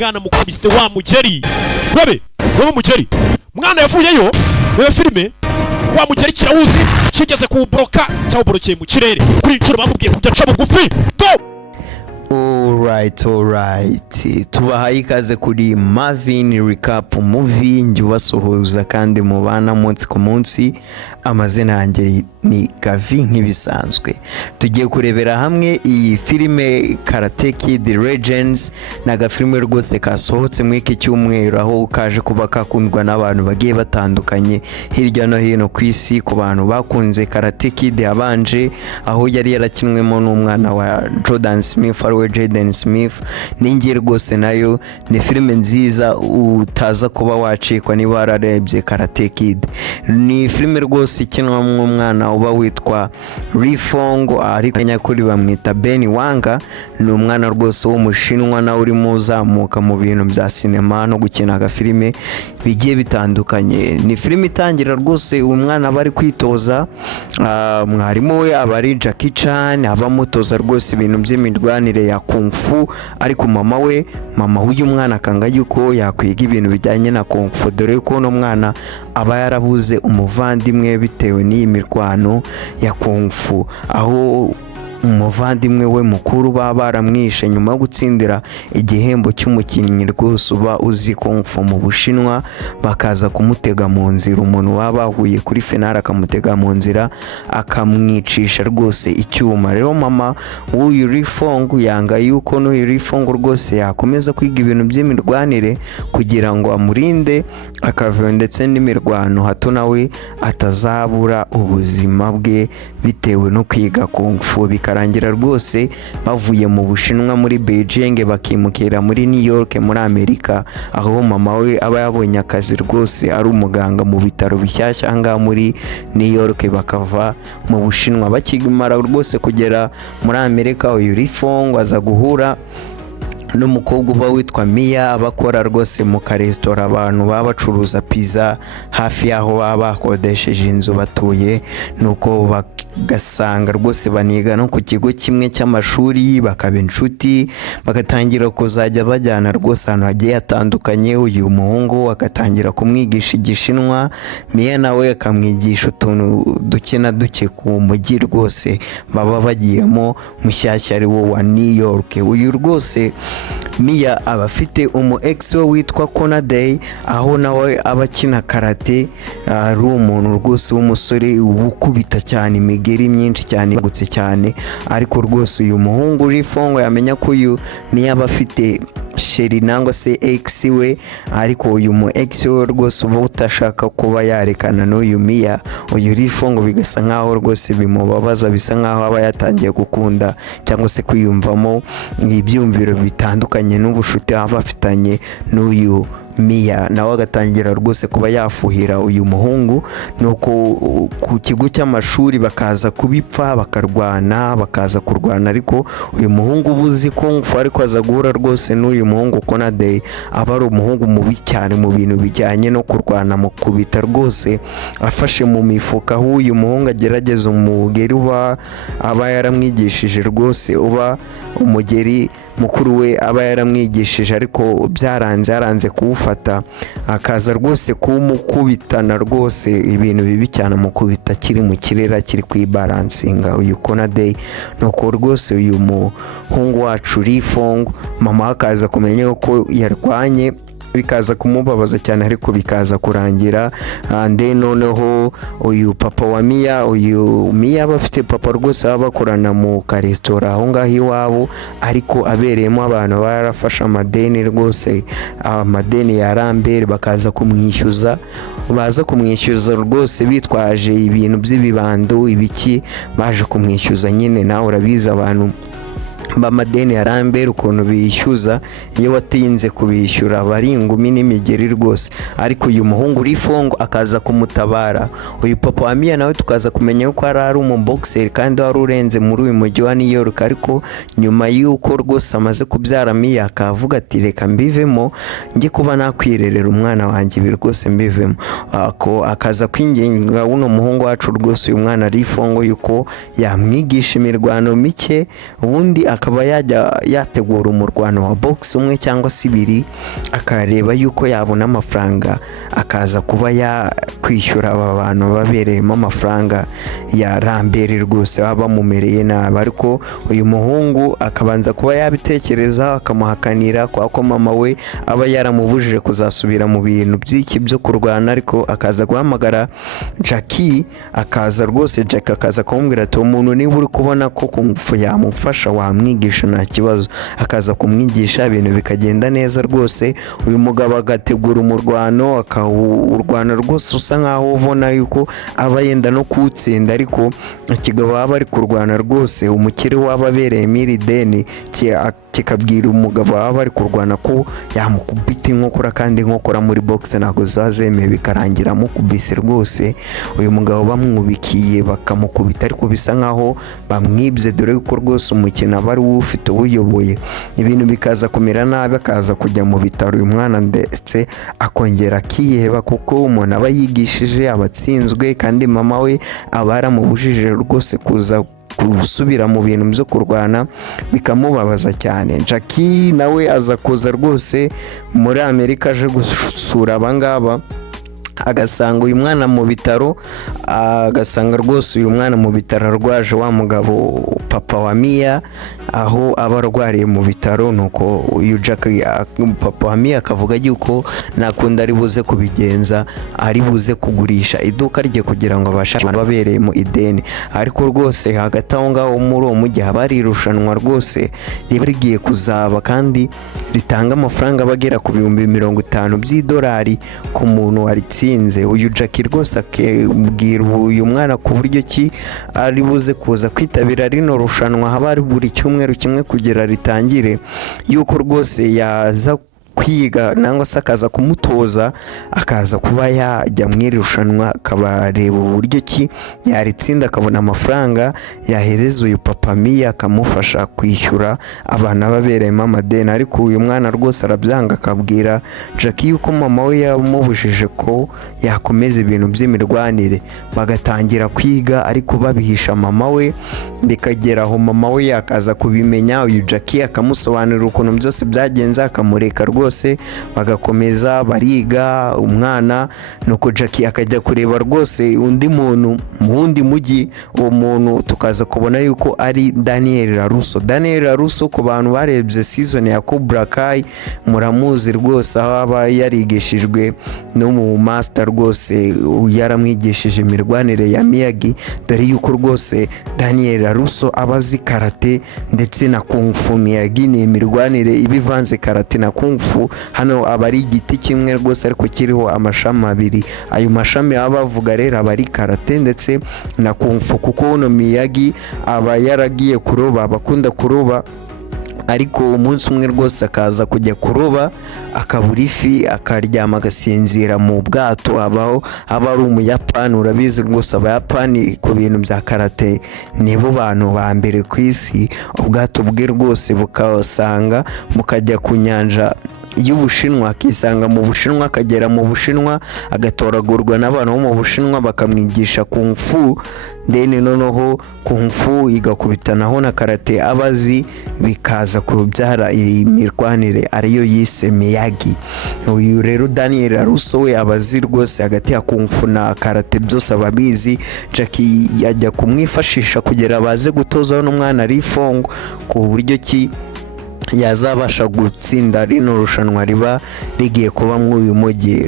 mwana mukubise wa mugeri urabe mugeri mwana yavuyeyo reba filime wa mugeri kirawuzi kigeze kuwuboroka cyawuborokeye mu kirere kuri inshuro bamubwiye kujya aca bugufi go. Alright. Tubahaye ikaze kuri Marvin Recap Movie, njye ubasuhuza kandi mubana munsi ku munsi. Amazina yanjye ni Gavi nk'ibisanzwe. Tugiye kurebera hamwe iyi filime Karate Kid Legends, naga filime rwose kasohotse mu iki cyumweru, aho kaje kuba kakundwa n'abantu bagiye batandukanye hirya no hino ku isi. Ku bantu bakunze Karate Kid yabanje, aho yari yarakinwemo n'umwana wa Jordan Smith ariwe Jaden Smith, ningiye rwose nayo ni filime nziza utaza kuba wacikwa niba wararebye Karate Kid. Ni filime rwose ikinwamo umwana uba witwa Ri Fong, ariko nyakuri bamwita Ben Wanga. Ni umwana rwose w'umushinwa na uri muzamuka mu bintu bya sinema no gukina agafilime bigiye bitandukanye. Ni filime itangira rwose umwana bari kwitoza, mwarimu we abari Jackie Chan abamutoza rwose ibintu by'imirwanire ya Kung Fu, ariko mama w'uyu mwana akanga yuko yakwiga ibintu bijyanye na Kung Fu, dore ko no mwana aba yarabuze umuvandimwe bitewe n'iyi mirwano ya Kung Fu, aho umuvandimwe we mukuru baba baramwishe nyuma yo gutsindira igihembo cy'umukinnyi rwose uba uzi Kung Fu mu Bushinwa, bakaza kumutega mu nzira. Umuntu waba bahuye kuri finale akamutega mu nzira akamwicisha rwose icyuma. Rero mama w'uyu Ri Fong yanga yuko n'uyu Ri Fong rwose yakomeza kwiga ibintu by'imirwanire kugira ngo amurinde akavuyo ndetse n'imirwano, hato nawe atazabura ubuzima bwe bitewe no kwiga Kung Fu. Bikarangira rwose bavuye mu Bushinwa muri Beijing bakimukira muri New York muri Amerika, aho mama we aba yabonye akazi rwose ari umuganga mu bitaro bishyashya ngaha muri New York. Bakava mu Bushinwa bakimara rwose kugera muri Amerika, uyu Ri Fong aza guhura n'umukobwa uba witwa Mia, abakora rwose mu karesitora abantu baba bacuruza pizza hafi yaho baba bakodesheje inzu batuye. Nuko bagasanga rwose baniga no ku kigo kimwe cy'amashuri, bakaba inshuti, bagatangira kuzajya bajyana rwose ahantu hagiye hatandukanye. Uyu muhungu agatangira kumwigisha Igishinwa, Mia nawe akamwigisha utuntu duke na duke ku mujyi rwose baba bagiyemo mushyashya ari wo wa New York. Uyu rwose Mia aba afite umu ex we witwa Kona Day, aho nawe abakina karate, ari umuntu rwose w'umusore ukubita cyane imigeri myinshi cyane yagutse cyane. Ariko rwose uyu muhungu Ri Fong yamenya ko uyu Mia aba afite sheri nangwa se ex we, ariko uyu mu ex we rwose uba utashaka kuba yarekana n'uyu Mia. Uyu Ri Fong bigasa nkaho rwose bimubabaza, bisa nkaho aba yatangiye gukunda cyangwa se kwiyumvamo ibyumviro bitandukanye n'ubushuti aba afitanye n'uyu Mia, nawe agatangira rwose kuba yafuhira uyu muhungu. Nuko ku kigo cy'amashuri bakaza kubipfa bakaza kurwana, ariko uyu muhungu ubuzi Kung Fu ariko aza guhura rwose n'uyu muhungu Kona Day, aba ari umuhungu mubi cyane mu bintu bijyanye no kurwana, mu kubita rwose afashe mu mifuka, aho uyu muhungu agerageza umugeri aba yaramwigishije rwose, uba umugeri mukuru we aba yaramwigishije, ariko yaranze kuwufata, akaza rwose kumukubitana rwose ibintu bibi cyane, mukubita kiri mu kirere kiri kwibalansinga uyu Kona Day. Nuko rwose uyu muhungu wacu Ri Fong mama akaza kumenya ko yarwanye, bikaza kumubabaza cyane, ariko bikaza kurangira. Noneho uyu papa wa Mia, uyu Mia bafite papa rwose baba bakorana mu karesitora aho ngaho iwabo, ariko abereyemo abantu barafashe amadeni rwose, amadeni ya Rambere, bakaza kumwishyuza, baza kumwishyuza rwose bitwaje ibintu by'ibibando ibiki, baje kumwishyuza nyine. Nawe urabizi abantu bamadeni ya Rambere ukuntu bishyuza, iyo watinze kubishyura bari ingumi n'imigeri rwose. Ariko uyu muhungu Ri Fong akaza kumutabara. Uyu papa wa Mia nawe tukaza kumenya ko ari umuboxer kandi wari urenze muri uyu mujyi wa New York, ariko nyuma y'uko rwose amaze kubyara Mia akavuga ati reka mbivemo njye kuba nakwirerera umwana wanjye rwose mbivemo. Akaza kwinginga uno muhungu wacu rwose uyu mwana Ri Fong yuko yamwigisha imirwano mike, ubundi akaba yajya yategura umurwano wa box umwe cyangwa se ibiri, akareba yuko yabona amafaranga akaza kuba yakwishyura aba bantu babereyemo amafaranga ya Rambere rwose baba bamumereye nabi. Ariko uyu muhungu akabanza kuba yabitekereza akamuhakanira kwa ko mama we aba yaramubujije kuzasubira mu bintu by'iki byo kurwana, ariko akaza guhamagara Jackie, akaza rwose Jackie akaza kumubwira ati umuntu niba uri kubona ko kumfu yamufasha wamwigisha nta kibazo, akaza kumwigisha ibintu bikagenda neza rwose. Uyu mugabo agategura umurwano, akawurwana rwose usa nkaho ubona yuko aba yenda no kuwutsinda, ariko ikigabo aba ari kurwana rwose umukire waba abereye mirideni kikabwira umugabo waba ari kurwana ko yamukubita inkokora, kandi inkokora muri box ntabwo zazemeye, bikarangira amukubise rwose. Uyu mugabo bamwubikiye bakamukubita, ariko bisa nkaho bamwibye dore ko rwose umukino aba ari ufite uwuyoboye. Ibintu bikaza kumera nabi, akaza kujya mu bitaro uyu mwana, ndetse akongera akiheba kuko umuntu aba yigishije abatsinzwe, kandi mama we aba yaramubujije rwose kuza gusubira mu bintu byo kurwana, bikamubabaza cyane. Jackie nawe aza kuza rwose muri Amerika aje gusura abangaba, agasanga uyu mwana mu bitaro, agasanga rwose uyu mwana mu bitaro arwaje wa mugabo papa wa Mia, aho aba arwariye mu bitaro. Nuko uyu Jackie papa wa Mia akavuga yuko nakunda ari buze kubigenza, ari buze kugurisha iduka rye kugira ngo abashe babereye mu ideni. Ariko rwose hagati aho ngaho muri uwo mujyi haba ari irushanwa rwose riba rigiye kuzaba, kandi ritanga amafaranga bagera ku 50,000 by'idolari ku muntu waritsinze. Uyu Jackie rwose akabwira uyu mwana ku buryo ki ari buze kuza kwitabira rino rushanwa, haba ari buri cyumweru kimwe kugira ritangire, yuko rwose yaza kwiga nangwa se akaza kumutoza, akaza kuba yajya mu irushanwa, akabareba uburyo ki yaritsinda, akabona amafaranga yahereza uyu papa Mia akamufasha kwishyura abana babereyemo amadeni. Ariko uyu mwana rwose arabyanga, akabwira Jackie yuko mama we yamubujije ko yakomeza ibintu by'imirwanire, bagatangira kwiga ariko babihisha mama we, bikagera aho mama we yakaza kubimenya, uyu Jackie akamusobanurira ukuntu byose byagenze, akamureka rwose bagakomeza bariga umwana. Nuko Jackie akajya kureba rwose undi muntu mu wundi mujyi, uwo muntu tukaza kubona yuko ari Daniel LaRusso. Daniel LaRusso ku bantu barebye season ya Cobra Kai muramuzi rwose, aho aba yarigishijwe no mu master rwose, yaramwigishije imirwanire ya Miyagi, dore yuko rwose Daniel LaRusso abazi karate ndetse na kung fu. Miyagi ni imirwanire ibivanze karate na kung fu, hano aba ari igiti kimwe rwose ariko kiriho amashami abiri. Ayo mashami aba bavuga rero aba ari karate ndetse na kung fu, kuko uno Miyagi aba yaragiye kuroba, abakunda kuroba, ariko umunsi umwe rwose akaza kujya kuroba akabura ifi, akaryama agasinzira mu bwato. aba ari umuyapani, urabizi rwose abayapani ku bintu bya karate nibo bantu ba mbere ku isi. Ubwato bwe rwose bukasanga mukajya ku nyanja y'Ubushinwa, akisanga mu Bushinwa, akagera mu Bushinwa agatoragurwa n'abantu bo mu Bushinwa bakamwigisha kung fu, ndene noneho kung fu igakubitanaho na karate abazi, bikaza kubyara imirwanire ariyo yise Miyagi. Uyu rero Daniel LaRusso we abazi rwose hagati ya kung fu na karate byose ababizi. Jackie yajya kumwifashisha kugira baze gutoza n'umwana Lee Fong ku buryo ki yazabasha gutsinda rino rushanwa riba rigiye kuba muri uyu mujyi.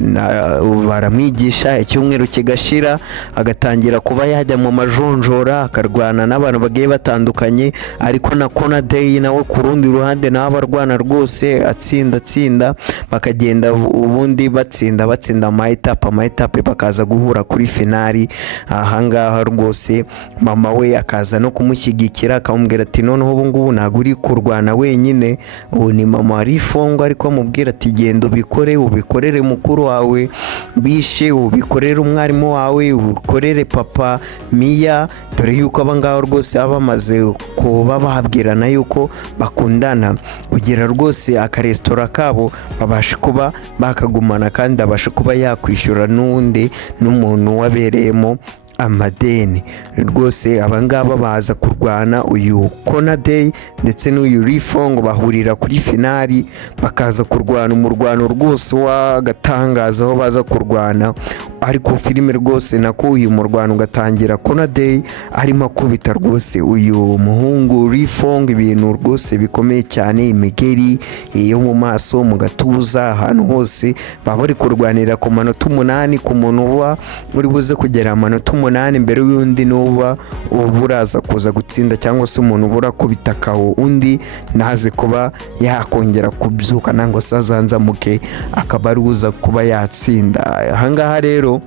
Baramwigisha, icyumweru kigashira, agatangira kuba yajya mu majonjora akarwana n'abantu bagiye batandukanye. Ariko na Kona Day nawe ku rundi ruhande nawe abarwana rwose atsinda, bakagenda ubundi batsinda ama-etape bakaza guhura kuri finali. Ahangaha rwose mama we akaza no kumushyigikira, akamubwira ati noneho ubu ngubu ntabwo uri kurwana wenyine, ubu ni mama Lee Fong, ariko amubwira ati genda ubikorere mukuru wawe bishe, ubikorere umwarimu wawe, ubikorere papa Mia, dore yuko abangaba rwose baba bamaze kuba babwirana yuko bakundana, kugira rwose akaresitora kabo babashe kuba bakagumana, kandi abashe kuba yakwishyura n'undi n'umuntu wabereyemo amadeni rwose. Abangaba baza kurwana uyu Konade ndetse n'uyu Rifong bahurira kuri finali bakaza kurwana umurwano rwose w'agatangaza aho baza kurwana, ariko filime rwose nako uyu murwano ugatangira Konade arimo akubita rwose uyu muhungu Rifong ibintu rwose bikomeye cyane, imigeri yo mu maso mu gatuza ahantu hose baba bari kurwanira ku manota 8 ku muntu uba uri buze kugera amanota 8 mbere y'undi nuba uburaza kuza gutsinda, cyangwa se umuntu ubura kubitakaho undi naze kuba yakongera kubyuka nango sazanzamuke akaba ari uza kuba yatsinda. Ahangaha rero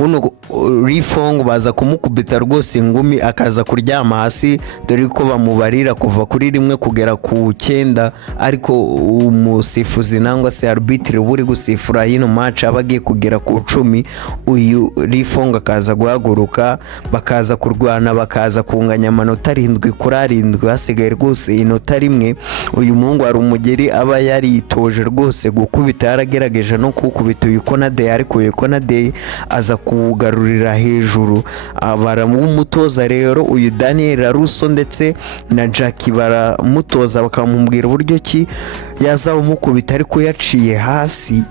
uno Rifong baza kumukubita rwose ingumi akaza kuryama hasi, dore ko bamubarira kuva kuri 1 kugera ku 9, ariko umusifuzi nangwa se arbitre buri gusifura hino match abagiye kugera ku 10, uyu Rifong akaza guhaguruka bakaza kurwana bakaza kunganya amanota 7 kuri 7, hasigaye rwose inota rimwe. Uyu muhungu ari umugeri aba yaritoje rwose gukubita, yaragerageje no kukubita uyu Konade, ariko uyu Konade aza kugarurira hejuru. Baramumutoza rero uyu Daniel Larusso ndetse na Jackie baramutoza bakamubwira uburyo ki yazamukubita, ariko yaciye hasi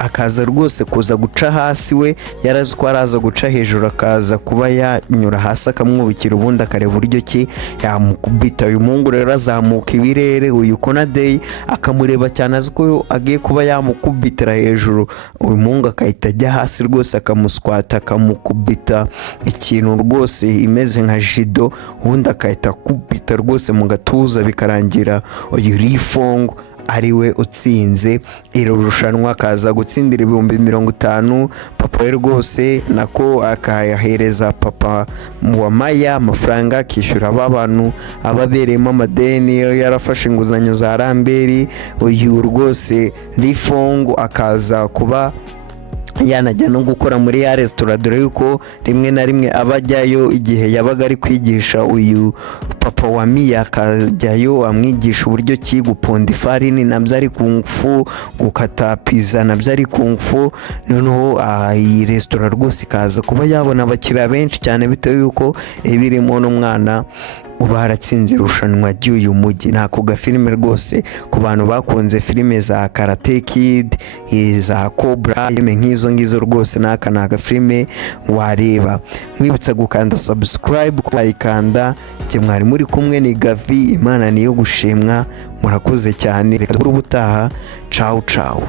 akaza rwose kuza guca hasi, we yarazi ko araza guca hejuru akaza kuba yanyura hasi akamwubikira ubundi akareba uburyo ki yamukubita. Uyu muhungu rero azamuka ibirere, uyu Konade akamureba cyane azi ko agiye kuba yamukubitira hejuru, uyu muhungu akahita ajya hasi rwose akamuswata akamukubita ikintu rwose imeze nka jido, ubundi akahita akubita rwose mu gatuza bikarangira uyu Rifong ariwe utsinze iro rushanwa, akaza gutsindira 50,000. Papa we rwose nako akayahereza papa wa Maya amafaranga akishyura abantu ababereyemo amadeni, yarafashe inguzanyo za Ramberi. Uyu rwose Rifong akaza kuba yanajya no gukora muri ya restaurant, dore yuko rimwe na rimwe abajyayo igihe yabaga ari kwigisha uyu papa wa Mia, akajyayo amwigisha uburyo ki guponda ifarini nabyo ari kung fu, gukata pizza nabyo ari kung fu. Noneho iyi restaurant rwose kaza kuba yabona abakiriya benshi cyane bitewe yuko ibirimo n'umwana uba haratsinze irushanwa ry'uyu mujyi. Nako gafilime rwose ku bantu bakunze filime za Karate Kid, za Cobra, nk'izo ngizo rwose naka na gafilime wareba. Mwibutsa gukanda subscribe, kuyikanda. Cye mwari muri kumwe ni Gavi, Imana niyo gushimwa, murakoze cyane. Reka ubutaha, ciao ciao.